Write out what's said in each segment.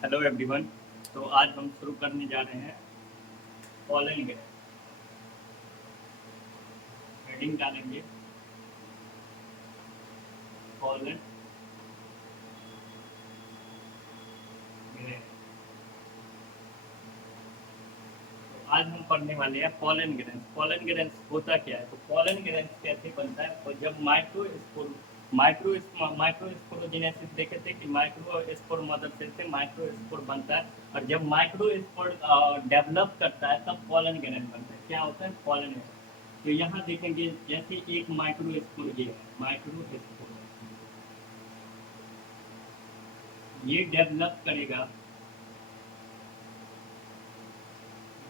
Hello everyone. तो आज हम शुरू करने जा रहे हैं पॉलन ग्रेन। हेडिंग डालेंगे पॉलन ग्रेन। तो आज हम पढ़ने वाले हैं पॉलन ग्रेन। पॉलन ग्रेन होता क्या है, तो पॉलन ग्रेन कैसे बनता है। तो जब माइक्रोस्पोरोजेनेसिस देखे थे कि माइक्रोस्पोर मदर सेल से माइक्रोस्पोर बनता है, और जब माइक्रोस्पोर डेवलप करता है तब पॉलन ग्रेन बनता है। क्या होता है पॉलन ग्रेन। तो यहाँ देखेंगे जैसे एक माइक्रोस्पोर ये है, माइक्रोस्पोर ये डेवलप करेगा,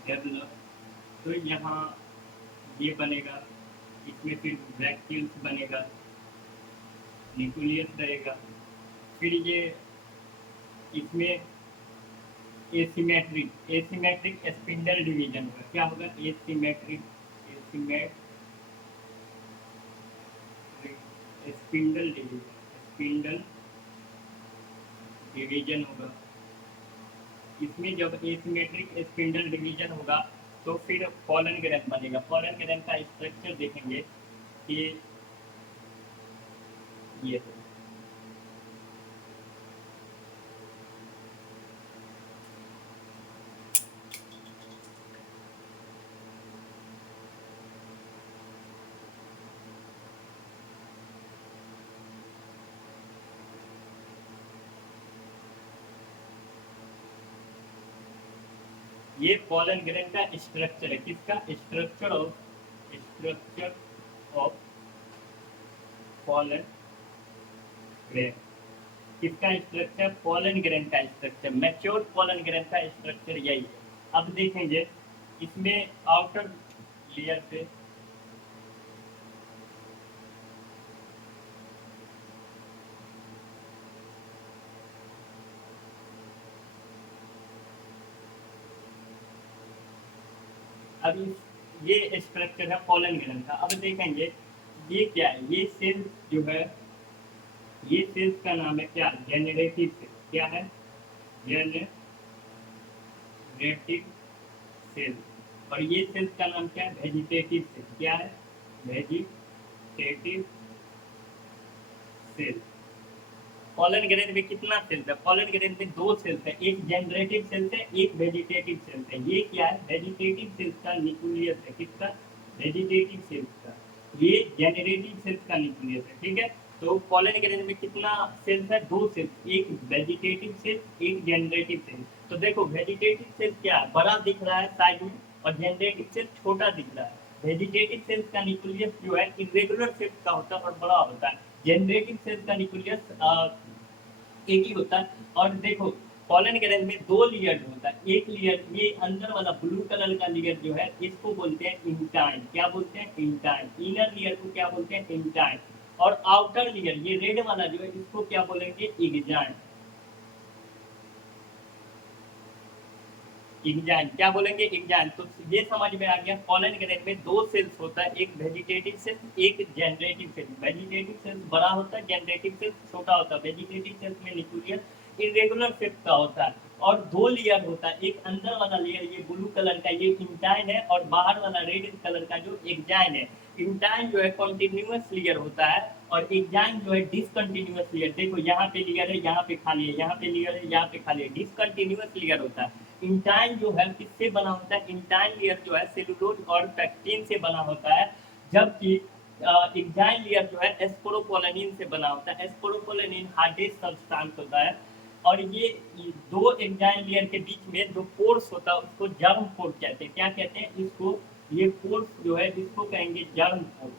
डेवलप। तो यहाँ ये बनेगा, इसमें फिर ब्रैक्टियल्स बनेगा, न्यूक्लियस रहेगा। फिर ये इसमें एसिमेट्रिक एसिमेट्रिक स्पिंडल डिवीजन होगा। क्या होगा asymmetric asymmetric spindle division, spindle division होगा। इसमें जब एसिमेट्रिक स्पिंडल डिवीजन होगा तो फिर पॉलन ग्रेन बनेगा। पॉलन ग्रेन का स्ट्रक्चर देखेंगे कि ये तो ये पॉलन ग्रेन का स्ट्रक्चर है। किसका स्ट्रक्चर ऑफ पॉलन ग्रेन। किसका स्ट्रक्चर, पॉलन ग्रेन का स्ट्रक्चर। मैच्योर पॉलन ग्रेन का स्ट्रक्चर यही है। अब देखेंगे इसमें आउटर लेयर पे अब ये स्ट्रक्चर है पॉलन ग्रेन का। अब देखेंगे ये क्या है, ये सेल जो है, ये सेल्स का नाम है क्या, जेनरेटिव सेल। क्या है, जेनरेटिव सेल। और ये सेल्स का नाम क्या है, वेजिटेटिव सेल। क्या है, वेजिटेटिव सेल। पॉलन ग्रेन में कितना सेल्स है, पॉलन ग्रेन में दो सेल्स है, एक जनरेटिव सेल्स है, एक वेजिटेटिव सेल्स है। ये क्या है, वेजिटेटिव सेल्स का न्यूक्लियस है। किसका, वेजिटेटिव सेल्स का। ये जनरेटिव सेल्स का न्यूक्लियस है। ठीक है। तो पॉलन ग्रेन में कितना सेल्स है, दो सेल्स, एक वेजिटेटिव सेल, एक जनरेटिव सेल। तो देखो वेजिटेटिव सेल क्या है, बड़ा दिख रहा है साइड में, और जनरेटिव सेल छोटा दिख रहा है। वेजिटेटिव सेल्स का न्यूक्लियस जो है इरेगुलर शेप का होता है और बड़ा होता है। जनरेटिव सेल्स का न्यूक्लियस एक ही होता है। और देखो पॉलन ग्रेन में दो लेयर होता है। एक लेयर ये अंदर वाला ब्लू कलर का लेयर जो है इसको बोलते हैं इंटाइन। क्या बोलते हैं, इंटाइन। इनर लेयर को क्या बोलते हैं, इंटाइन। और आउटर लेयर ये रेड वाला जो है इसको क्या बोलेंगे, इग्जाइन। इग्जाइन क्या बोलेंगे, इग्जाइन। तो ये समझ में आ गया, पॉलन ग्रेन में दो सेल्स होता है, एक वेजिटेटिव सेल, एक जनरेटिव सेल। वेजिटेटिव सेल्स बड़ा होता है, जनरेटिव सेल्स छोटा होता है। वेजिटेटिव सेल्स में न्यूक्लियस इरेगुलर शेप का होता है, और दो लेयर होता है। एक अंदर वाला लेयर ये ब्लू कलर का ये इंटाइन है, और बाहर वाला रेड कलर का जो एग्जाइन है। इंटाइन जो है कॉन्टिन्यूस लेयर होता है, और एग्जाइन जो है डिसकंटिन्यूस लेयर। देखो यहाँ पे लेयर है, यहाँ पे खाली है, यहाँ पे लेयर है, यहाँ पे खाली है, डिसकंटिन्यूस लेयर होता है। इंटाइन जो है किससे बना होता है, इंटाइन लेयर जो है सेलुलोज और पैक्टिन से बना होता है। जबकि एग्जाइन लेयर जो है एस्पोरोपोलानिन से बना होता है। एस्पोरोपोलानिन हार्डेस्ट सब्सटेंस होता है। और ये दो एंजाइम लेयर के बीच में जो पोर्स होता है उसको जर्म पोर्स कहते हैं। क्या कहते हैं इसको, ये पोर्स जो है इसको कहेंगे germ pores.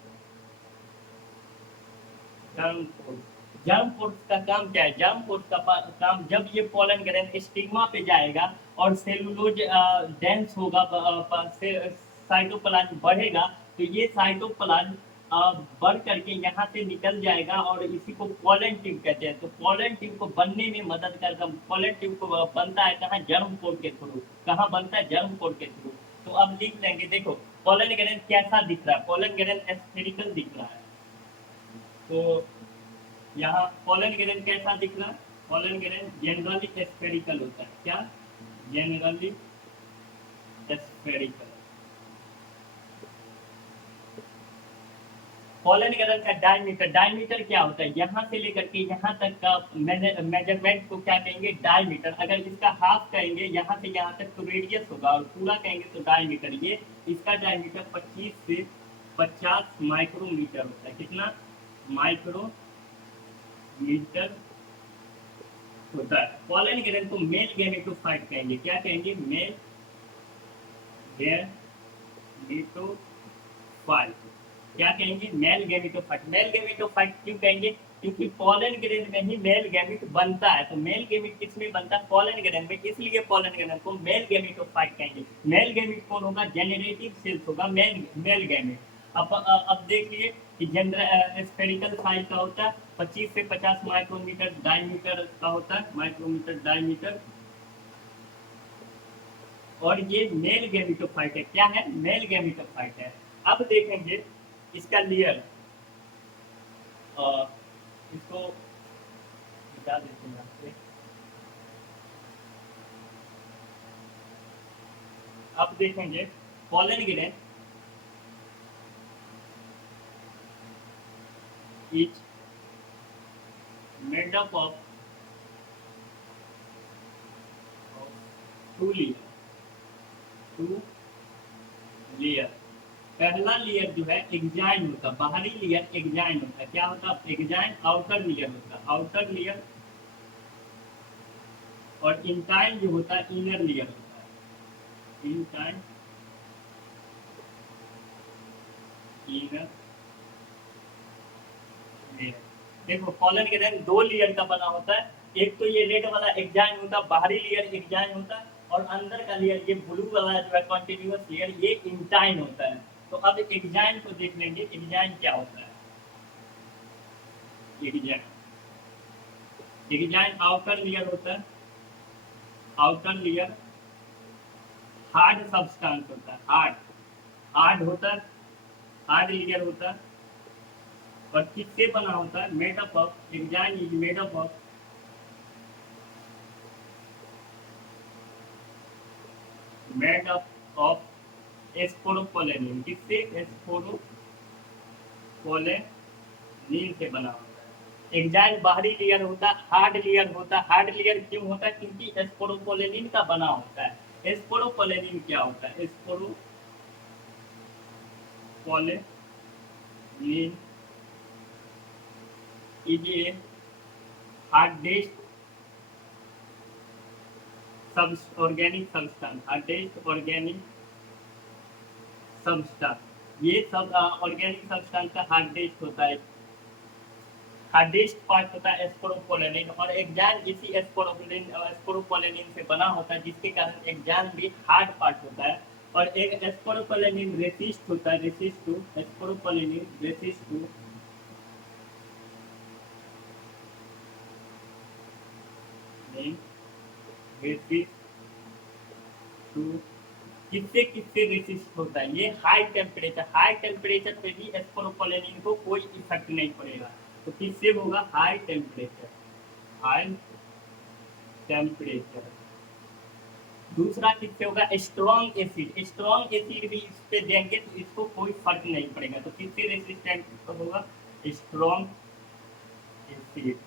Germ pores, germ pores का काम क्या है, जर्म पोर्स का काम जब ये पोलन ग्रेन स्टिग्मा पे जाएगा और सेलुलोज डेंस होगा, साइटोप्लाज्म बढ़ेगा, तो ये साइटोप्लाज्म बढ़ करके यहाँ से निकल जाएगा, और इसी को पोलन ट्यूब कहते हैं। तो पोलन ट्यूब को बनने में मदद करता, पोलन ट्यूब को बनता है कहाँ, जर्म पोर के थ्रू। कहाँ बनता है, जर्म पोर के थ्रू। तो अब लिख लेंगे, देखो पोलन ग्रेन कैसा दिख रहा है, पोलन ग्रेन स्फेरिकल दिख रहा है। तो यहाँ पोलन ग्रेन कैसा दिख रहा है, पॉलन ग्रेन जनरली स्फेरिकल होता है, क्या जनरली स्फेरिकल। पॉलन ग्रेन का डायमीटर, डायमीटर क्या होता है, यहाँ से लेकर के यहाँ तक का मेजरमेंट को क्या कहेंगे, डायमीटर। अगर इसका हाफ कहेंगे यहाँ से यहाँ तक तो रेडियस होगा, और पूरा कहेंगे तो डायमीटर। ये इसका डायमीटर 25 से 50 माइक्रोमीटर होता है। कितना माइक्रोमीटर होता है। पॉलन ग्रेन को मेल गैमेटोफाइट कहेंगे, क्या कहेंगे, मेल गैमेटोफाइट, क्या कहेंगे, मेल गैमेटोफाइट। मेल गैमेटोफाइट क्यों कहेंगे, क्योंकि पॉलन ग्रेन में ही मेल गैमेट बनता है। तो मेल गैमेट किस में बनता है, पॉलन ग्रेन में, इसलिए पॉलन ग्रेन को मेल गैमेटोफाइट कहेंगे। मेल गैमेट कौन होगा, जेनरेटिव सेल्स होगा मेल गैमेट। अब देखिए कि जनरल स्फेरिकल साइज का होता है, 25 से 50 माइक्रोमीटर डायमीटर का होता है, माइक्रोमीटर डायमीटर। और ये मेल गैमेटोफाइट है, क्या है, मेल गैमेटोफाइट है। अब देखेंगे इसका लेयर, इसको मिटा देते हैं यहाँ से। अब देखेंगे pollen grain is made up of two layer. पहला लेयर जो है एग्जाइन होता है, बाहरी लेयर एग्जाइन होता है। क्या होता है, एग्जाइन आउटर लेयर होता है, आउटर लेयर। और इंटाइन जो होता है इनर लेयर होता है, इंटाइन इनर लेयर। देखो पॉलन ग्रेन 2 लेयर का बना होता है। एक तो ये रेड वाला एग्जाइन होता है, बाहरी लेयर एग्जाइन होता है, और अंदर का लेयर ये ब्लू वाला जो है कॉन्टिन्यूअस लेयर, ये इंटाइन होता है। तो अब एग्जाइन को देख लेंगे, एग्जाइन क्या होता है। एग्जाइन, एग्जाइन आउटर लेयर होता है, आउटर लेयर हार्ड सब्सटेंस होता है, हार्ड हार्ड होता है, हार्ड लेयर होता है। और किससे बना होता है, made up of, exine is made up of made up of sporopollenin. किससे, स्पोरोपोलेनिन से बना होता है। एग्जाइन बाहरी लेयर होता है, हार्ड लेयर होता है। हार्ड लेयर क्यों होता है, क्योंकि स्पोरोपोलेनिन का बना होता है। स्पोरोपोलेनिन क्या होता है, sporopollenin is a hardest organic substance, hardest organic substance. ये सब ऑर्गेनिक सब्सटेंस का हार्डेस्ट होता है, हार्डेस्ट पार्ट होता है स्पोरोपोलेनिन। और एग्जाइन इसी स्पोरोपोलेनिन से बना होता है, जिसके कारण एग्जाइन भी हार्ड पार्ट होता है। और एक स्पोरोपोलेनिन रेसिस्ट होता है, resist to, sporopollenin resist to किससे किससे रेसिस्ट होता है, ये हाई टेम्परेचर, हाई टेम्परेचर पे भी स्पोरोपोलेनिन को कोई इफेक्ट नहीं पड़ेगा। तो किससे होगा, हाई टेम्परेचर, हाई टेम्परेचर। दूसरा किससे होगा, स्ट्रॉन्ग एसिड, स्ट्रॉन्ग एसिड भी इस पे देंगे तो इसको कोई फर्क नहीं पड़ेगा। तो किससे रेसिस्टेंट होगा, स्ट्रॉन्ग एसिड।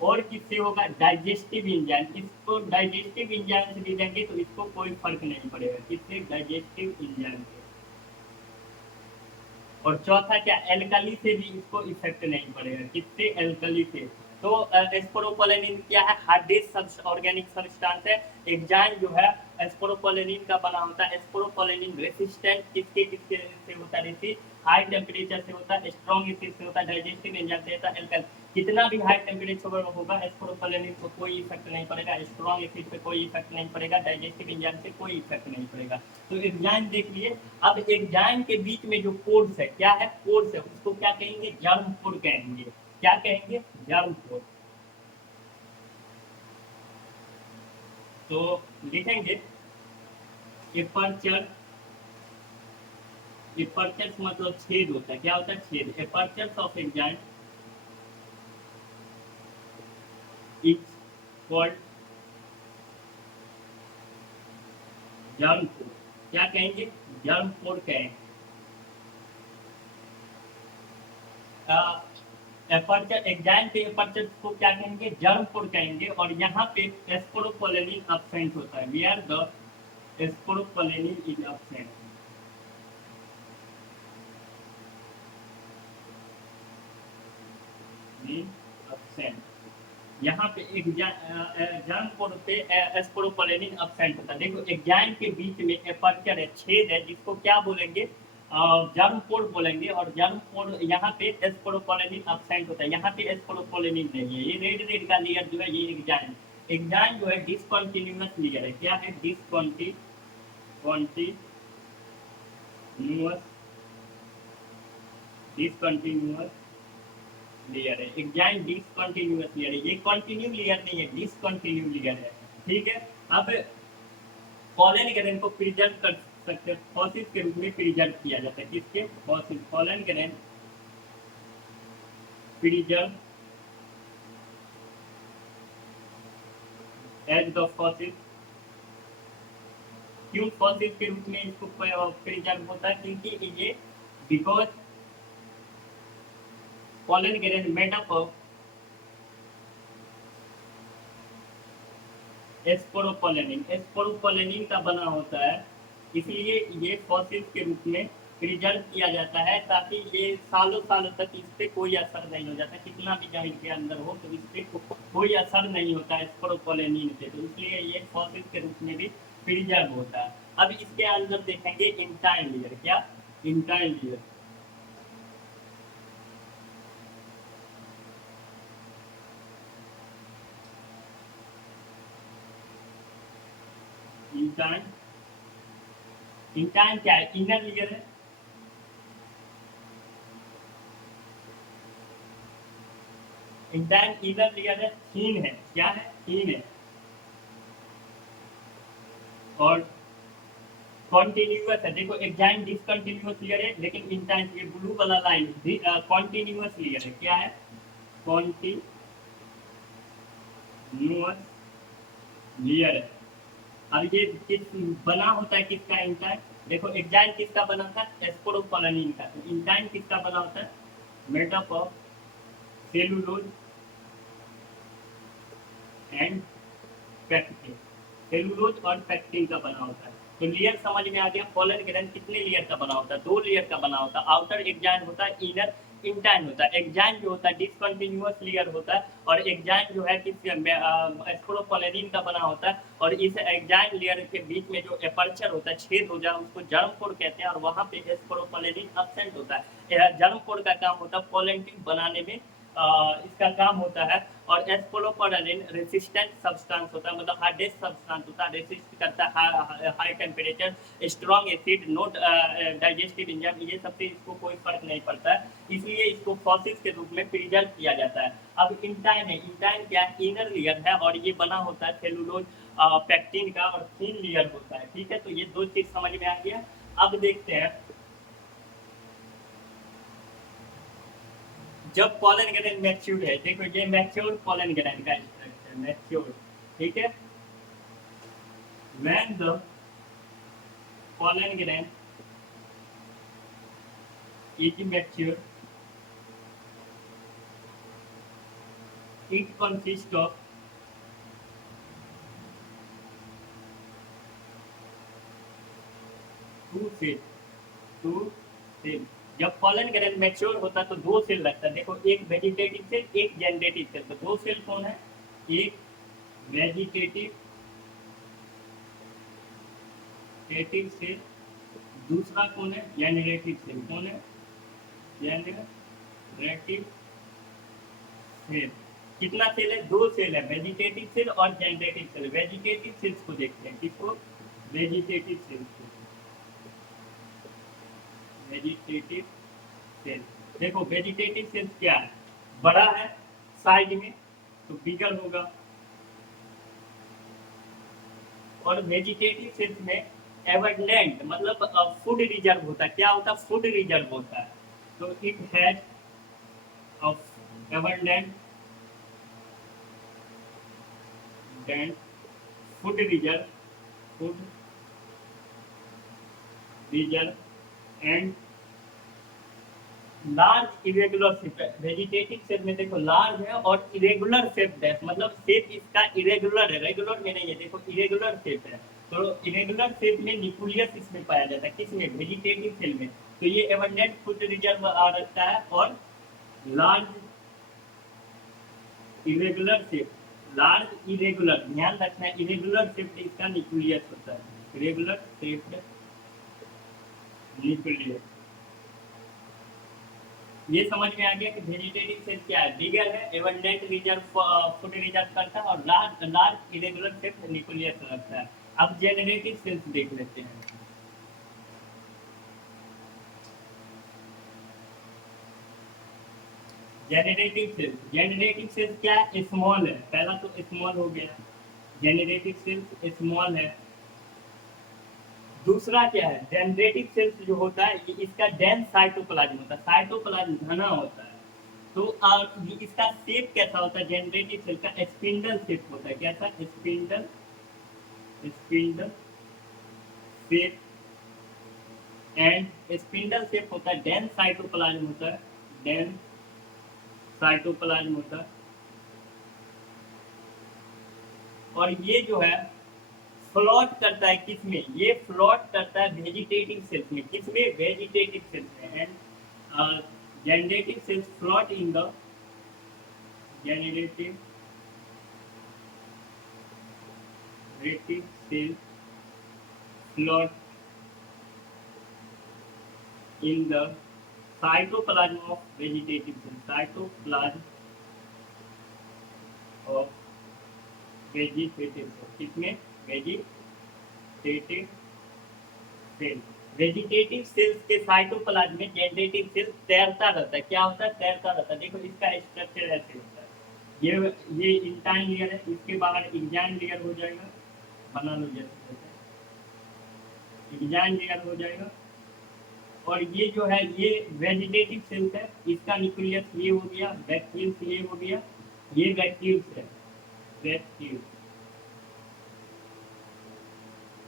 और किससे होगा, डाइजेस्टिव एंजाइम, इसको डाइजेस्टिव एंजाइम से भी देंगे तो इसको कोई फर्क नहीं पड़ेगा। किससे, डाइजेस्टिव एंजाइम से। और चौथा क्या, एल्कली से भी इसको इफेक्ट नहीं पड़ेगा। किससे, एल्कली से। तो स्पोरोपोलेनिन क्या है, हार्डेस्ट ऑर्गेनिक सब्सटेंस है। एग्जाइन जो है स्पोरोपोलेनिन का बना होता है। स्पोरोपोलेनिन रेसिस्टेंट किसके किसके से होता है, रेसिस्ट हाई टेम्परेचर से होता है, स्ट्रॉन्ग एसिड से होता है, डाइजेस्टिव एंजाइम से होता है, एल्कल। कितना भी हाई टेम्परेचर होगा स्पोरोपोलेनिन को कोई इफेक्ट नहीं पड़ेगा, स्ट्रॉन्ग एसिड पे कोई इफेक्ट नहीं पड़ेगा, डाइजेस्टिव एंजाइम से कोई इफेक्ट नहीं पड़ेगा। तो एग्जाइन देख लिए। अब एग्जाइन के बीच में जो पोर्स है, क्या है, पोर्स है, उसको क्या कहेंगे, जर्म पोर कहेंगे। क्या कहेंगे, जर्म पोर। तो लिखेंगे एपर्चर, एपर्चर मतलब छेद होता है, क्या होता है, छेद। Aperture of exine is called germ pore. क्या कहेंगे? जर्म पोर कहेंगे। एपर्चर एग्जाम पे एपर्चर को क्या कहेंगे? जर्म पोर कहेंगे। और यहाँ पे स्पोरोपोलेनिन अब्सेंट होता है। Where the sporopollenin is absent. Absent यहाँ पे एग्जाम पोर पे स्पोरोपोलेनिन अब्सेंट होता है। देखो एग्जाम के बीच में एपर्चर है, छेद है, जिसको क्या बोलेंगे? जर्म पोर बोलेंगे। और जर्म पोर यहाँ पे स्पोरोपोलेनिन अब्सेंट होता है। यहाँ पे स्पोरोपोलेनिन नहीं है। ये रेड रेड का लेयर जो है ये एग्जाम एग्जाम जो है डिसकंटिन्यूअस लेयर है। क्या है? डिसकंटिन्यूअस डिसकंटिन्यूअस लेयर है। एग्जाम डिसकंटिन्यूअस लेयर है। ये कंटिन्यू लेयर नहीं है, डिसकंटिन्यू लेयर है। ठीक है। अब पॉलन ग्रेन को प्रिजर्व कर सकते हैं, फॉसिल के रूप में प्रिजर्व किया जाता है। किसके? Fossil. Pollen grain preserve as the fossil. क्यों फॉसिल के रूप में इसको प्रिजर्व होता है? क्योंकि ये because pollen grain made up of sporopollenin का बना होता है। इसलिए ये फॉसिल के रूप में प्रिजर्व किया जाता है, ताकि ये सालों सालों तक इस पर कोई असर नहीं हो जाता। कितना भी जमीन के अंदर हो तो इस पर कोई असर नहीं होता है स्पोरोपोलेनिन से। तो इसलिए ये फॉसिल के रूप में भी प्रिजर्व होता है। अब इसके अंदर देखेंगे इंटाइन लेयर। क्या? Intine layer. इंटाइन इंटाइन क्या है? इनर लेयर है। इंटाइन इनर लेयर है, थीन है। क्या है? थीन है। और कॉन्टिन्यूअस है। देखो एग्जाइन डिसकंटिन्यूअस लेयर है, लेकिन इंटाइन ये ब्लू वाला लाइन कॉन्टिन्यूअस लेयर है। क्या है? कॉन्टिन्यूअस लेयर है। अब ये किस बना होता है? किसका? इंटाइन। देखो एग्जाइन किसका बना था? स्पोरोपोलेनिन का। तो इंटाइन किसका बना होता है? Made up of cellulose and pectin. Cellulose और पैक्टिन का बना होता है। तो लेयर समझ में आ गया। पॉलन ग्रेन कितने लेयर का बना होता है? 2 लेयर का बना होता है। आउटर एग्जाइन होता है, इनर इंटाइन होता है। एग्जाइन जो होता है डिसकंटिन्यूअस लेयर होता है, और एग्जाइन जो है किस स्पोरोपोलेनिन का बना होता है। और इस एग्जाइन लेयर के बीच में जो एपर्चर होता है, छेद हो जाए, उसको जर्म पोर कहते हैं। और वहाँ पे स्पोरोपोलेनिन अब्सेंट होता है। जर्म पोर का काम होता है पोलन ट्यूब बनाने में, इसका काम होता है। और स्पोरोपोलेनिन रेसिस्टेंट सब्सटेंस होता है, मतलब हार्डेस्ट सब्सटेंस होता है, रेसिस्ट करता है high temperature, strong acid, not digestive enzyme, ये सबसे इसको कोई फर्क नहीं पड़ता है। इसलिए इसको फॉसिल्स के रूप में प्रिजर्व किया जाता है। अब इंटाइन है। इंटाइन क्या? इनर लेयर है, और ये बना होता है सेलुलोज पैक्टिन का, और थीन लेयर होता है। ठीक है। तो ये 2 चीज समझ में आ गया। अब देखते हैं जब पॉलन ग्रेन मैच्योर है। देखो ये मैच्योर पॉलन ग्रेन का स्ट्रक्चर, मैच्योर। ठीक है। When the pollen grain is mature, it consist of two cell. जब पॉलन ग्रेन मैच्योर होता है तो 2 सेल लगता है। देखो एक वेजिटेटिव सेल, एक जनरेटिव सेल। तो 2 सेल कौन है? एक वेजिटेटिव सेल, दूसरा कौन है? Generative cell. कौन है? Generative cell. कितना सेल है? 2 सेल है, वेजिटेटिव सेल और जनरेटिव सेल। वेजिटेटिव सेल्स को देखते हैं। किसको? वेजिटेटिव सेल्स को। Vegetative cell. देखो वेजिटेटिव सेल्स क्या है? बड़ा है साइज में, तो बिगर होगा। और वेजिटेटिव सेल्स में एबंडेंट मतलब फूड रिजर्व होता है। क्या होता है? फूड रिजर्व होता है। तो it has abundant then food reserve and large irregular shape है। वेजिटेटिव सेल में देखो लार्ज है और इरेगुलर शेप है, मतलब शेप इसका इरेगुलर है, रेगुलर में नहीं है। देखो इरेगुलर शेप है, तो इरेगुलर शेप में न्यूक्लियस इसमें पाया जाता है, किसमें? वेजिटेटिव सेल में। तो ये एबंडेंट फूड रिजर्व रहता है। और large irregular shape, large irregular, ध्यान रखना है, इरेगुलर शेप इसका न्यूक्लियस होता है, इरेगुलर शेप न्यूक्लियस। ये समझ में आ गया कि वेजिटेटिव सेल क्या है, बिगर है, एबंडेंट रिजर्व फूड रिजर्व करता है, और लार्ज इरेगुलर शेप न्यूक्लियस रखता है। अब जेनरेटिव सेल्स देख लेते हैं। जेनरेटिव सेल्स क्या है? स्मॉल है, पहला तो स्मॉल हो गया, जेनरेटिव सेल्स स्मॉल है। दूसरा क्या है? जनरेटिव सेल्स जो होता है इसका डेंस साइटोप्लाज्म होता है, साइटोप्लाज्म घना होता है। तो इसका शेप कैसा होता है? जनरेटिव सेल का स्पिंडल शेप होता है। कैसा? Spindle shape, and spindle shape होता है, डेंस साइटोप्लाज्म होता है, डेंस साइटोप्लाज्म होता है। और ये जो है फ्लोट करता है किसमें? ये फ्लोट करता है वेजिटेटिव सेल्स में, किसमें? वेजिटेटिव सेल्स में। And generative cells float in the generative cell float in the cytoplasm of vegetative cell, cytoplasm of vegetative cell, किसमें? Vegetative cell. वेजिटेटिव सेल्स के साइटोप्लाज्म में जनरेटिव सेल तैरता रहता है। क्या होता है? तैरता रहता है। देखो इसका स्ट्रक्चर ऐसे होता है, ये इंटाइन लेयर है, इसके बाहर एक्जाइन लेयर हो जाएगा, बना लो जैसे एक्जाइन लेयर हो जाएगा। और ये जो है ये वेजिटेटिव सेल्स है, इसका न्यूक्लियस ये हो गया, वैक्यूल्स ये हो गया, ये वैक्यूल्स है, वैक्यूल्स।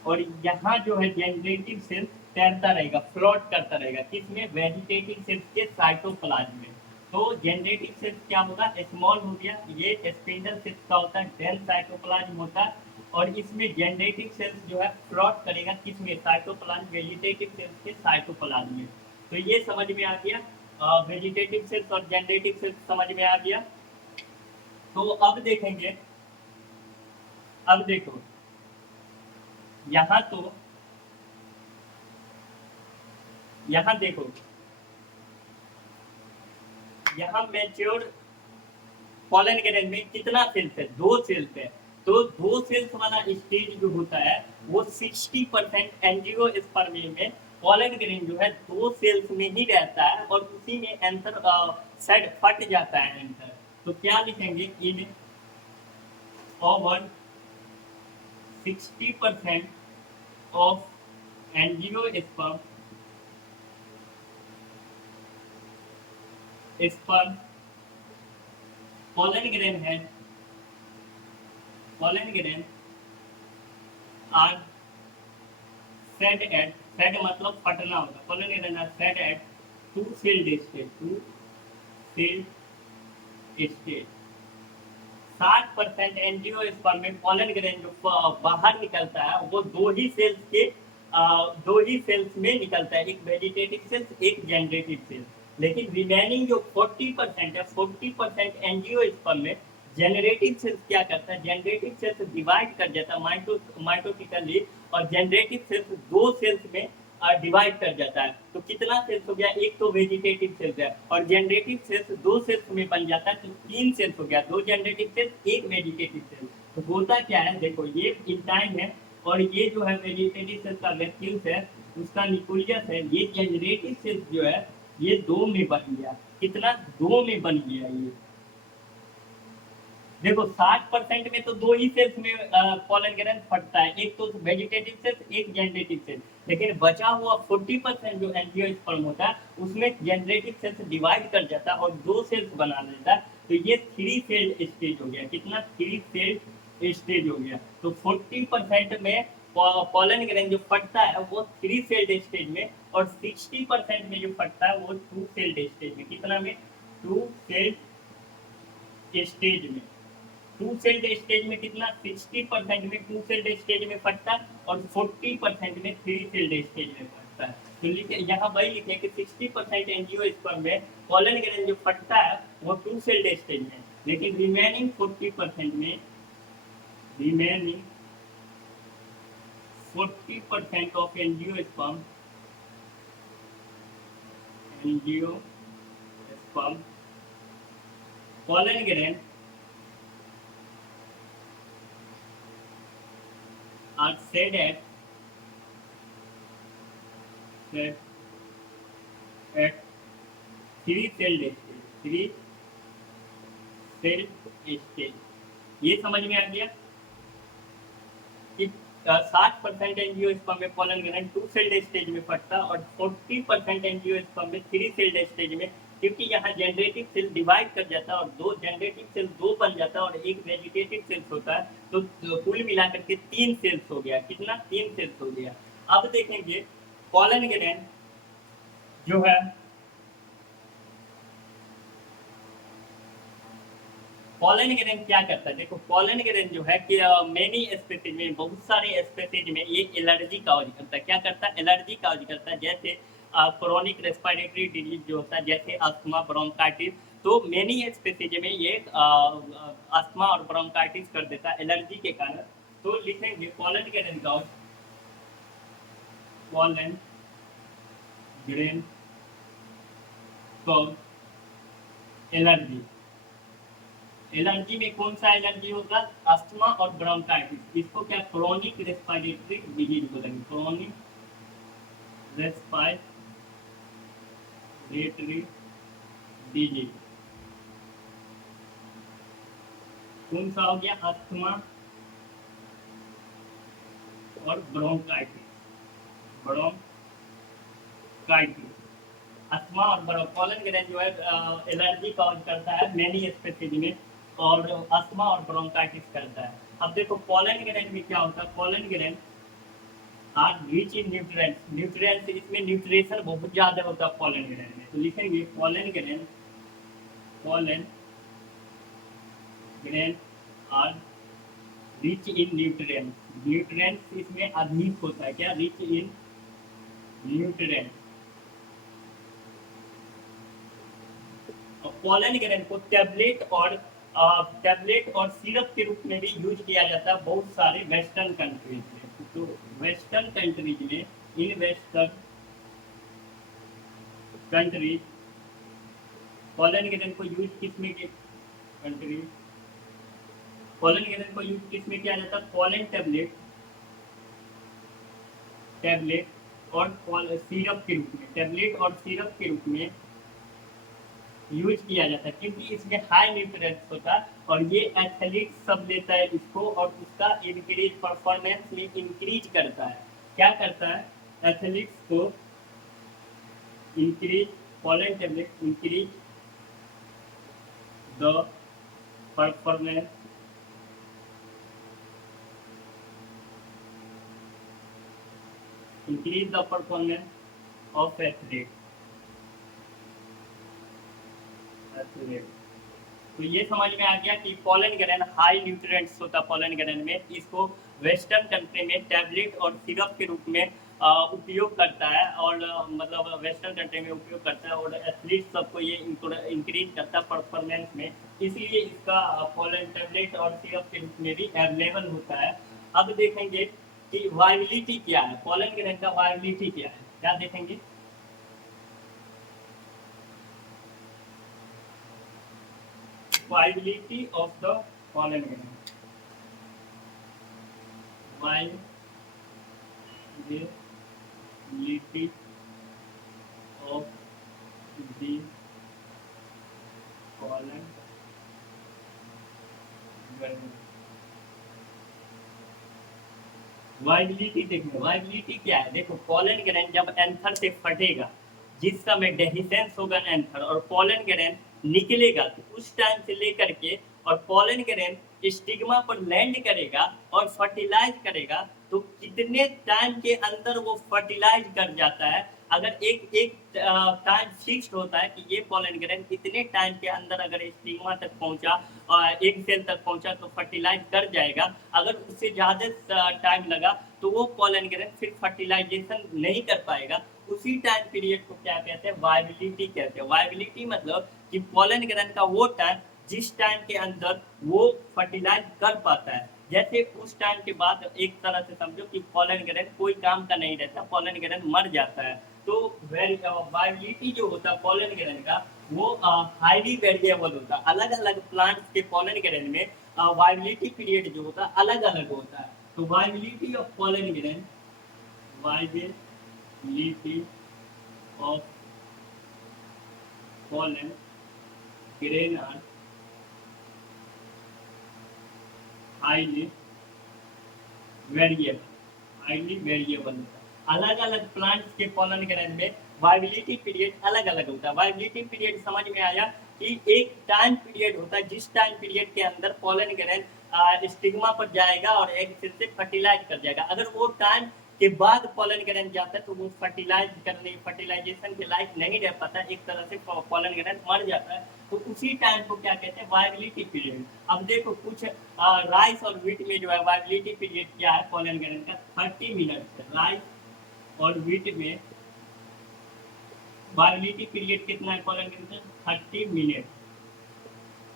और यहाँ जो है जनरेटिव सेल्स तैरता रहेगा, फ्लोट करता रहेगा, किसमें? वेजिटेटिव सेल्स के साइटोप्लाज्म में। तो जनरेटिव सेल्स क्या होगा? स्मॉल हो गया, ये स्पिंडल सेल्स का होता है, डेंस साइटोप्लाज्म होता है। और इसमें जनरेटिव सेल्स जो है फ्लोट करेगा, किसमें? साइटोप्लाज्म, वेजिटेटिव सेल्स के साइटोप्लाज्म में। तो ये समझ में आ गया, वेजिटेटिव सेल्स और जनरेटिव सेल्स समझ में आ गया। तो अब देखेंगे, अब देखो यहाँ देखो, यहाँ मैच्योर पॉलन ग्रेन में कितना सेल्स है? 2 सेल्स है। तो 2 सेल्स वाला स्टेज जो होता है वो 60% एंजियोस्पर्म में पॉलन ग्रेन जो है 2 सेल्स में ही रहता है, और उसी में एंथर साइड फट जाता है एंथर। तो क्या लिखेंगे? इन over 60% of angiosperm sperm pollen grain है, pollen grain are shed at, shed मतलब फटना होगा, pollen grain are shed at 2 celled stage 60% angiosperm में पॉलन ग्रेन जो बाहर निकलता है वो 2 ही सेल्स में निकलता है, एक वेजिटेटिव सेल्स, एक जनरेटिव सेल्स। लेकिन रिमेनिंग जो 40% है, 40% एंजियोस्पर्म में जनरेटिव सेल्स क्या करता है? जनरेटिव सेल्स डिवाइड कर जाता है माइटोटिकली, और जनरेटिव सेल्स 2 सेल्स में डिवाइड कर जाता है। तो कितना सेल्स हो गया? एक तो वेजिटेटिव सेल्स है, और जनरेटिव सेल्स 2 सेल्स में बन जाता है, तो 3 सेल्स हो गया, 2 जनरेटिव सेल्स, 1 वेजिटेटिव सेल्स। तो होता क्या है? देखो ये इंटाइन है, और ये जो है वेजिटेटिव सेल्स का वैक्यूल्स है, उसका न्यूक्लियस है। ये जनरेटिव सेल्स जो है ये 2 में बन गया, कितना? 2 में बन गया ये। देखो 60% में तो 2 ही सेल्स में पॉलन ग्रेन फटता है, एक तो वेजिटेटिव सेल्स, एक जनरेटिव सेल्स। लेकिन बचा हुआ 40% जो एंजियोस्पर्म होता है उसमें जनरेटिव सेल्स डिवाइड कर जाता है और 2 सेल्स बना लेता है। तो ये 3 सेल स्टेज हो गया, कितना? 3 सेल स्टेज हो गया। तो 40% में पॉलन ग्रेन जो फटता है वो 3 सेल्ड स्टेज में, और 60% में जो फटता है वो 2 सेल्ड स्टेज में। कितना में? 2 सेल्ड स्टेज में। 2 सेल्ड स्टेज में कितना? 60% में 2 सेल्ड स्टेज में फटता है, और 40% में 3 सेल्ड स्टेज में फटता है। तो लिखे यहाँ वही लिखे कि 60% एंजियोस्पर्म में पॉलन ग्रेन जो फटता है वो 2 सेल्ड स्टेज में, लेकिन रिमेनिंग 40% में, remaining 40% of angiosperm pollen grain are shed at 3 celled stage, 3 celled stage। ये समझ में आ गया कि 60% एंजियोस्पर्म में पॉलन ग्रैंड 2 सेल्ड स्टेज में फटता, और 40% एंजियोस्पर्म में 3 सेल्ड स्टेज में, क्योंकि यहाँ जनरेटिव सेल डिवाइड कर जाता है और 2 जनरेटिव सेल 2 बन जाता है और एक वेजिटेटिव सेल्स होता है, तो कुल मिलाकर के 3 सेल्स हो गया। कितना? 3 सेल्स हो गया। अब देखेंगे पॉलन ग्रैंड जो है पॉलन ग्रेन क्या करता है? देखो पॉलन ग्रेन जो है कि मेनी स्पेसीज में, बहुत सारे स्पेसीज में ये एलर्जी काज करता है। क्या करता है? एलर्जी काज करता है। जैसे क्रोनिक रेस्पिरेटरी डिजीज जो होता है, जैसे अस्थमा, ब्रोंकाइटिस, तो मेनी स्पेसीज में ये अस्थमा और ब्रोंकाइटिस कर देता है एलर्जी के कारण। तो लिखेंगे पॉलन ग्रेन काज, पॉलन ग्रेन काज एलर्जी। एलर्जी में कौन सा एलर्जी होगा? अस्थमा और ब्रोंकाइटिस। इसको क्या क्रोनिक रेस्पिरेटरी डिजीज बोलेंगे, क्रोनिक रेस्पिरेटरी डिजीज। कौन सा हो गया? अस्थमा और ब्रोंकाइटिस, ब्रोंकाइटिस। अस्थमा और पॉलन ग्रेन जो है एलर्जी कॉज करता है मेनी स्पेसीज में, और अस्थमा और ब्रोंकाइटिस करता है। अब देखो पॉलन ग्रेन में क्या होता है? Pollen grain are rich in nutrients, nutrients इसमें न्यूट्रिशन बहुत ज्यादा होता है पॉलन ग्रेन में। तो लिखेंगे pollen grain are rich in nutrients, nutrients इसमें अधिक होता है। क्या? Rich in nutrients. Pollen grain को टैबलेट और सिरप के रूप में भी यूज किया जाता है बहुत सारे वेस्टर्न कंट्रीज में। तो वेस्टर्न कंट्रीज में, in western countries pollen grain को यूज किसमें पॉलन ग्रेन को यूज किसमें किया जाता है? पॉलन टैबलेट और सिरप के रूप में, टैबलेट और सिरप के रूप में यूज किया जाता है, क्योंकि इसमें हाई न्यूट्रिएंट्स होता है, और ये एथलीट सब लेता है इसको, और उसका इंक्रीज परफॉर्मेंस में इंक्रीज करता है। क्या करता है? एथलीट्स को increase, pollen tablet increase the performance of athlete. तो ये समझ में आ गया कि पॉलन ग्रेन हाई न्यूट्रिएंट्स होता है पॉलन ग्रेन में। इसको वेस्टर्न कंट्री में टैबलेट और सिरप के रूप में उपयोग करता है, और मतलब वेस्टर्न कंट्री में उपयोग करता है, और एथलीट सबको ये इंक्रीज करता है परफॉर्मेंस में, इसलिए इसका पॉलन टैबलेट और सिरप के रूप में भी अवेलेबल होता है। अब देखेंगे कि वायबिलिटी क्या है, पॉलन ग्रेन का वायबिलिटी क्या है, क्या देखेंगे? viability of the pollen grain, viability of the pollen grain। Viability देखो, वाइबिलिटी क्या है? देखो पॉलन ग्रेन जब एंथर से फटेगा, जिस समय डेहिसेंस होगा एंथर और पॉलन ग्रेन निकलेगा, तो उस टाइम से लेकर के और पॉलन ग्रेन स्टिग्मा पर लैंड करेगा और फर्टिलाइज करेगा, तो कितने टाइम के अंदर वो फर्टिलाइज कर जाता है। अगर एक एक टाइम फिक्स्ड होता है कि ये पोलन ग्रेन इतने टाइम के अंदर अगर स्टिग्मा तक पहुंचा और एक सेल तक पहुंचा तो फर्टिलाइज कर जाएगा। अगर उससे ज़्यादा टाइम लगा तो वो पोलन ग्रेन फिर फर्टिलाइजेशन नहीं कर पाएगा। उसी टाइम पीरियड को क्या कहते हैं, वायबिलिटी कहते हैं। वायबिलिटी मतलब कि पोलन ग्रेन का वो टाइम जिस टाइम के अंदर वो फर्टिलाइज कर पाता है। जैसे उस टाइम के बाद एक तरह से समझो कि पोलन ग्रेन कोई काम का नहीं रहता, पोलन ग्रेन मर जाता है। तो वायबिलिटी जो होता है पोलन ग्रेन का वो हाईली वेरिएबल होता है। अलग अलग प्लांट्स के पोलन ग्रेन में वायबिलिटी पीरियड जो होता है अलग अलग होता है। तो viability of pollen grain, viability of pollen grain are highly variable, highly variable होता है। अलग अलग प्लांट्स के पोलन ग्रेन में वायबिलिटी पीरियड अलग अलग होता है। वायबिलिटी पीरियड समझ में आया कि एक टाइम पीरियड होता है जिस टाइम पीरियड के अंदर पोलन ग्रेन स्टिग्मा पर जाएगा और एग सेल से फर्टिलाइज कर जाएगा। अगर वो टाइम के बाद पोलन ग्रेन जाता है तो वो फर्टिलाइजेशन के लायक नहीं रह पाता, एक तरह से पोलन ग्रेन मर जाता है। तो उसी टाइम को क्या कहते हैं, वायबिलिटी पीरियड। अब देखो कुछ राइस और व्हीट में जो है वायबिलिटी पीरियड क्या है पोलन ग्रेन का, 30 मिनट। राइस और व्हीट में वायबिलिटी पीरियड कितना है पोलन ग्रेन का, 30 मिनट।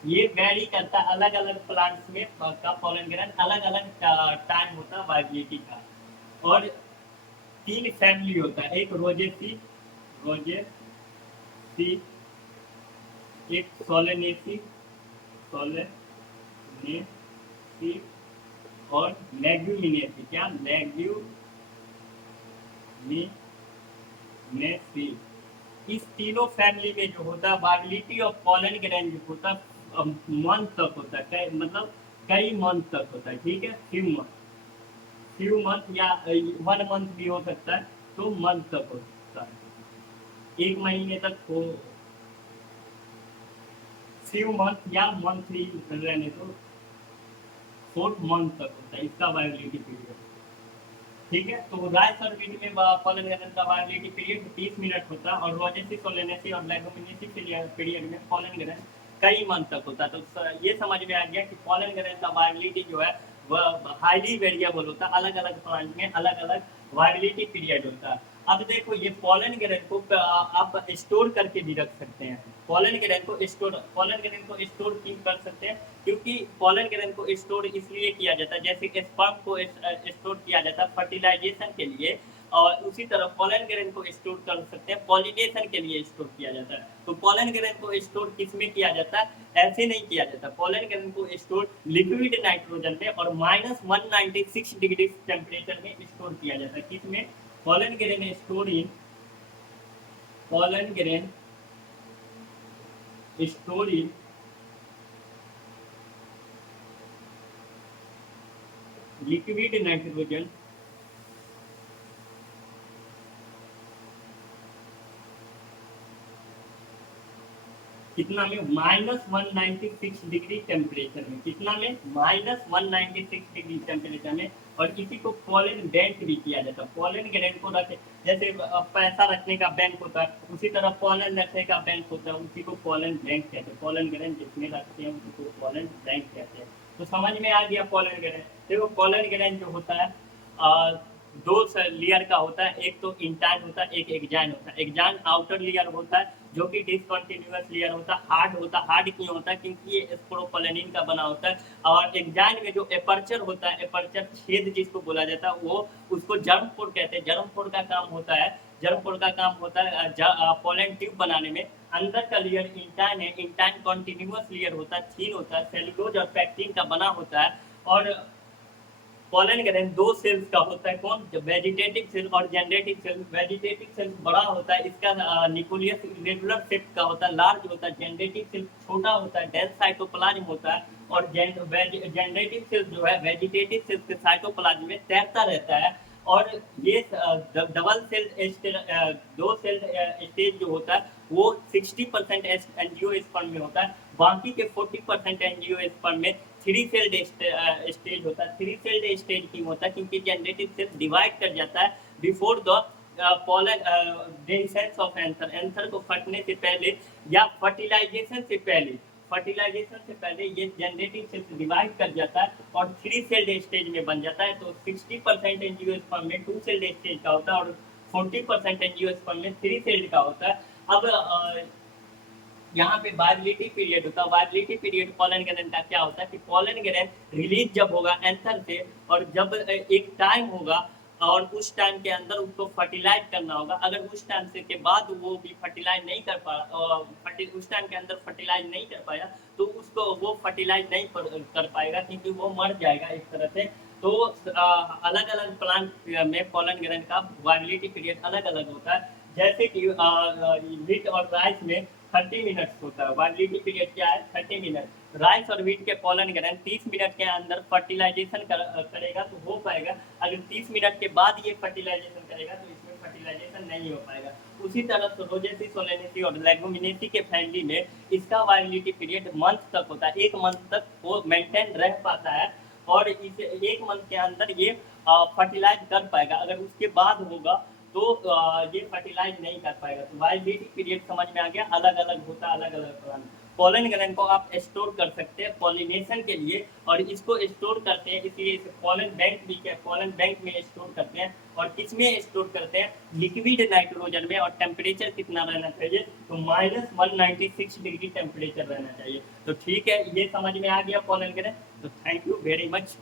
ये वेरी करता है, अलग अलग प्लांट्स में का पोलन ग्रेन अलग अलग टाइम होता है वायबिलिटी का। और 3 फैमिली होता है, एक रोजेसी, एक सोलेनेसी और लेग्यूमिनेसी। क्या, लेग्यूमिनेसी। इस तीनों फैमिली में जो होता है वायबिलिटी ऑफ पोलन ग्रेन जो होता है मंथ तक होता है, मतलब कई मंथ तक होता है। ठीक है, फ्यू मंथ या 1 मंथ भी हो सकता है, तो मंथ तक हो सकता है, 1 महीने तक हो, फ्यू मंथ या मंथली रहने तो 4 मंथ तक होता है इसका वायबिलिटी पीरियड। ठीक है, तो राइस और व्हीट में पोलन ग्रेन का वायबिलिटी पीरियड 30 मिनट होता है और रोजेसी, सोलेनेसी और लेगुमिनेसी पीरियड में पोलन ग्रेन कई मंथ तक होता है। तो ये समझ में आ गया कि पोलन ग्रेन का वायबिलिटी जो है वह हाईली वेरिएबल होता है, अलग अलग प्लांट में अलग अलग वायबिलिटी पीरियड होता है। अब देखो ये पोलन ग्रेन को आप स्टोर करके भी रख सकते हैं। पोलन ग्रेन को स्टोर क्यों कर सकते हैं, क्योंकि पोलन ग्रेन को स्टोर इसलिए किया जाता है, जैसे कि स्पर्म को स्टोर किया जाता है फर्टिलाइजेशन के लिए, और उसी तरह पोलन ग्रेन को स्टोर कर सकते हैं पॉलिनेशन के लिए स्टोर किया जाता है। तो पोलन ग्रेन को स्टोर किस में किया जाता है, ऐसे नहीं किया जाता। पोलन ग्रेन को स्टोर लिक्विड नाइट्रोजन में और -196 डिग्री टेम्परेचर में स्टोर किया जाता है। किस में, pollen grain store in liquid nitrogen कितना में, -196 डिग्री टेम्परेचर में। कितना में, -196 डिग्री टेम्परेचर में। और इसी को पोलन बैंक भी किया जाता है। पोलन ग्रेन को रखे, जैसे पैसा रखने का बैंक होता है, उसी तरह पोलन रखने का बैंक होता है, उसी को पोलन बैंक कहते हैं। पोलन ग्रेन जिसमें रखते हैं उसी को पोलन बैंक कहते हैं। तो समझ में आ गया पोलन ग्रेन। देखो पोलन ग्रेन जो होता है 2 लेयर का होता है, एक तो इंटाइन होता है, एक एक्जाइन होता है। एक्जाइन आउटर लेयर होता है जो कि डिसकंटिन्यूअस लेयर होता है, हार्ड होता है। हार्ड क्यों होता है, क्योंकि ये स्पोरोपोलेनिन का बना होता है। और एक्जाइन में जो एपर्चर होता है, एपर्चर छेद जिसको बोला जाता है, वो उसको जर्मपोर कहते हैं। जर्मपोर का काम होता है पोलन ट्यूब बनाने में। अंदर का लेयर इंटाइन है, इंटाइन कॉन्टिन्यूअस लेयर होता है, थीन होता है, सेलुलोज और पैक्टिन का बना होता है। और पोलन ग्रेन 2 सेल्स का होता है, कौन, वेजिटेटिव सेल और जनरेटिव सेल। वेजिटेटिव सेल बड़ा होता है, इसका न्यूक्लियस इरेगुलर शेप का होता है, लार्ज होता है। जनरेटिव सेल छोटा होता है, डेंस साइटोप्लाज्म होता है। और जनरेटिव सेल जो है वेजिटेटिव सेल के साइटोप्लाज्म में तैरता रहता है। और ये डबल सेल 2 सेल स्टेज जो होता है वो 60% एंजियोस्पर्म में होता है, बाकी के 40% एंजियोस्पर्म में थ्री सेल्ड स्टेज होता है। थ्री सेल्ड स्टेज क्यों होता है? क्योंकि जनरेटिव सेल डिवाइड कर जाता है before the pollen dehiscence of anther, anther को फटने से पहले या फर्टिलाइजेशन से पहले, फर्टिलाइजेशन से पहले ये जनरेटिव सेल डिवाइड कर जाता है और थ्री सेल्ड स्टेज में बन जाता है। तो 60% एंजियोस्पर्म में टू सेल्ड स्टेज का होता है और 40% एंजियोस्पर्म में थ्री सेल्ड का होता है। अब यहाँ पे वायबिलिटी पीरियड होता है। वायबिलिटी पीरियड पॉलन ग्रैंड का क्या होता है कि पॉलन ग्रैंड रिलीज जब होगा एंथर से और जब एक टाइम होगा और उस टाइम के अंदर उसको फर्टिलाइज करना होगा। अगर उस टाइम से के बाद वो भी फर्टिलाइज नहीं कर पा उस टाइम के अंदर फर्टिलाइज नहीं कर पाया तो उसको वो फर्टिलाइज नहीं कर पाएगा क्योंकि वो मर जाएगा एक तरह से। तो अलग अलग प्लांट में पॉलन ग्रैंड का वायबिलिटी पीरियड अलग अलग होता है। जैसे कि व्हीट और राइस में 30 मिनट्स होता है। वायबिलिटी पीरियड क्या है? 30 मिनट। राइस और व्हीट के पॉलन ग्रैंड 30 मिनट के अंदर फर्टिलाइजेशन करेगा तो हो पाएगा। अगर 30 मिनट के बाद ये फर्टिलाइजेशन करेगा तो इसमें फर्टिलाइजेशन नहीं हो पाएगा। उसी तरह से रोजेसी, सोलेनेसी और लेगुमिनेसी के फैमिली में इसका वायबिलिटी पीरियड मंथ तक होता है। एक मंथ तक वो मेंटेन रह पाता है और इस एक मंथ के अंदर ये फर्टिलाइज कर पाएगा। अगर उसके बाद होगा तो ये फर्टिलाइज नहीं कर पाएगा। तो वायबिलिटी पीरियड समझ में आ गया, अलग अलग होता है, अलग अलग प्लांट। पॉलन ग्रैंड को आप स्टोर कर सकते हैं पॉलिनेशन के लिए और इसको स्टोर करते हैं इसलिए इसे पॉलन बैंक भी क्या, पॉलन बैंक में स्टोर करते हैं। और किसमें स्टोर करते हैं? लिक्विड नाइट्रोजन में। और टेम्परेचर कितना रहना चाहिए? तो -196 डिग्री टेम्परेचर रहना चाहिए। तो ठीक है, ये समझ में आ गया पॉलन ग्रैंड। तो थैंक यू वेरी मच।